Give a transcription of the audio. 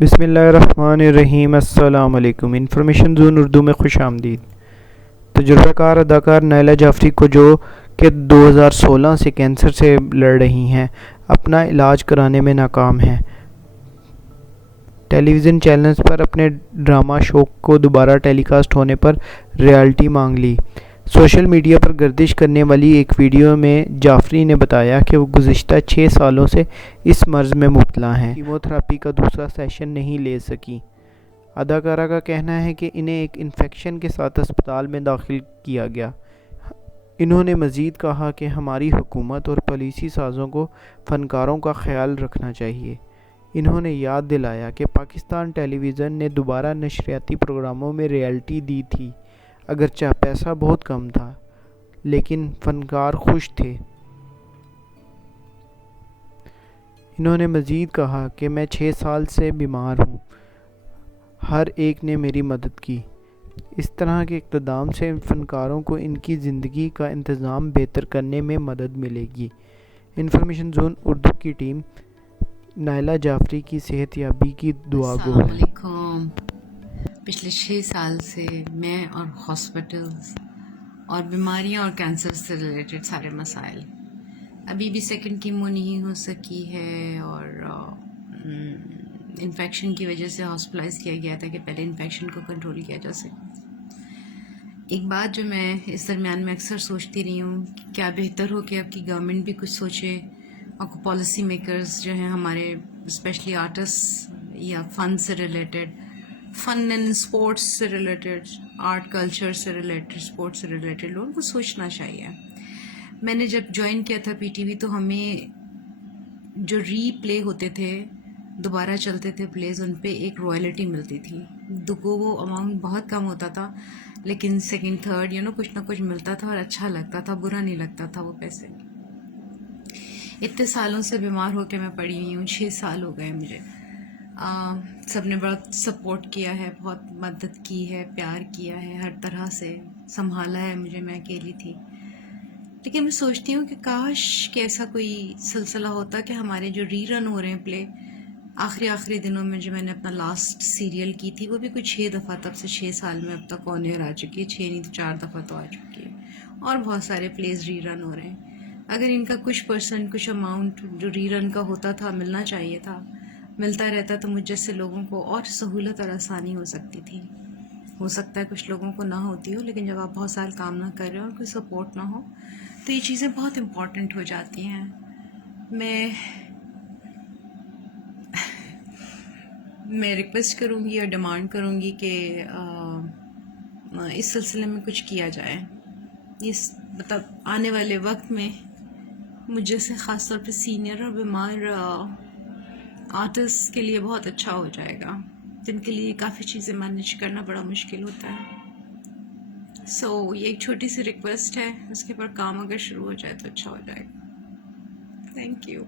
بسم اللہ الرحمن الرحیم۔ السلام علیکم۔ انفارمیشن زون اردو میں خوش آمدید۔ تجربہ کار اداکار نائلہ جعفری کو جو کہ 2016 سے کینسر سے لڑ رہی ہیں، اپنا علاج کرانے میں ناکام ہیں، ٹیلی ویژن چینلز پر اپنے ڈرامہ شو کو دوبارہ ٹیلی کاسٹ ہونے پر رائلٹی مانگ لی۔ سوشل میڈیا پر گردش کرنے والی ایک ویڈیو میں جعفری نے بتایا کہ وہ گزشتہ 6 سالوں سے اس مرض میں مبتلا ہیں، کیمو تھراپی کا دوسرا سیشن نہیں لے سکی۔ اداکارہ کا کہنا ہے کہ انہیں ایک انفیکشن کے ساتھ اسپتال میں داخل کیا گیا۔ انہوں نے مزید کہا کہ ہماری حکومت اور پالیسی سازوں کو فنکاروں کا خیال رکھنا چاہیے۔ انہوں نے یاد دلایا کہ پاکستان ٹیلی ویژن نے دوبارہ نشریاتی پروگراموں میں رائلٹی دی تھی، اگرچہ پیسہ بہت کم تھا، لیکن فنکار خوش تھے۔ انہوں نے مزید کہا کہ میں 6 سال سے بیمار ہوں، ہر ایک نے میری مدد کی۔ اس طرح کے اقدام سے فنکاروں کو ان کی زندگی کا انتظام بہتر کرنے میں مدد ملے گی۔ انفارمیشن زون اردو کی ٹیم نائلہ جعفری کی صحت یابی کی دعا گو ہے۔ السلام علیکم۔ پچھلے 6 سال سے میں اور ہاسپٹلز اور بیماریاں اور کینسر سے ریلیٹڈ سارے مسائل، ابھی بھی سیکنڈ کیمو نہیں ہو سکی ہے، اور انفیکشن کی وجہ سے ہاسپٹلائز کیا گیا تھا کہ پہلے انفیکشن کو کنٹرول کیا جا سکے۔ ایک بات جو میں اس درمیان میں اکثر سوچتی رہی ہوں کہ کیا بہتر ہو کہ اب کی گورنمنٹ بھی کچھ سوچے، اور پالیسی میکرز جو ہیں ہمارے، اسپیشلی آرٹسٹ یا فن سے ریلیٹڈ، فن اینڈ اسپورٹس سے ریلیٹڈ، آرٹ کلچر سے ریلیٹڈ، اسپورٹس سے ریلیٹڈ لوگوں کو سوچنا چاہیے۔ میں نے جب جوائن کیا تھا پی ٹی وی تو ہمیں جو ری پلے ہوتے تھے، دوبارہ چلتے تھے پلیز، ان پہ ایک رائلٹی ملتی تھی۔ وہ اماؤنٹ بہت کم ہوتا تھا، لیکن سیکنڈ تھرڈ کچھ نہ کچھ ملتا تھا، اور اچھا لگتا تھا، برا نہیں لگتا تھا وہ پیسے۔ اتنے سالوں سے بیمار ہو کے میں پڑی ہوئی ہوں، 6 سال ہو گئے مجھے۔ سب نے بہت سپورٹ کیا ہے، بہت مدد کی ہے، پیار کیا ہے، ہر طرح سے سنبھالا ہے مجھے، میں اکیلی تھی۔ لیکن میں سوچتی ہوں کہ کاش کہ ایسا کوئی سلسلہ ہوتا کہ ہمارے جو ری رن ہو رہے ہیں پلے، آخری دنوں میں جو میں نے اپنا لاسٹ سیریل کی تھی، وہ بھی کوئی 6 دفعہ، تب سے 6 سال میں اب تک آن ایئر آ چکی ہے، 6 نہیں تو 4 دفعہ تو آ چکی ہے، اور بہت سارے پلیز ری رن ہو رہے ہیں۔ اگر ان کا کچھ پرسنٹ، کچھ اماؤنٹ جو ری رن کا ہوتا تھا، ملنا چاہیے تھا، ملتا رہتا تو مجھ جیسے لوگوں کو اور سہولت اور آسانی ہو سکتی تھی۔ ہو سکتا ہے کچھ لوگوں کو نہ ہوتی ہو، لیکن جب آپ بہت سال کام نہ کر رہے ہو اور کوئی سپورٹ نہ ہو تو یہ چیزیں بہت امپورٹنٹ ہو جاتی ہیں۔ میں ریکویسٹ کروں گی اور ڈیمانڈ کروں گی کہ اس سلسلے میں کچھ کیا جائے۔ اس مطلب آنے والے وقت میں مجھ جیسے خاص طور پہ سینئر اور بیمار آرٹسٹ کے لیے بہت اچھا ہو جائے گا، جن کے لیے کافی چیزیں مینیج کرنا بڑا مشکل ہوتا ہے۔ یہ ایک چھوٹی سی ریکویسٹ ہے، اس کے اوپر کام اگر شروع ہو جائے تو اچھا ہو جائے گا۔ Thank you.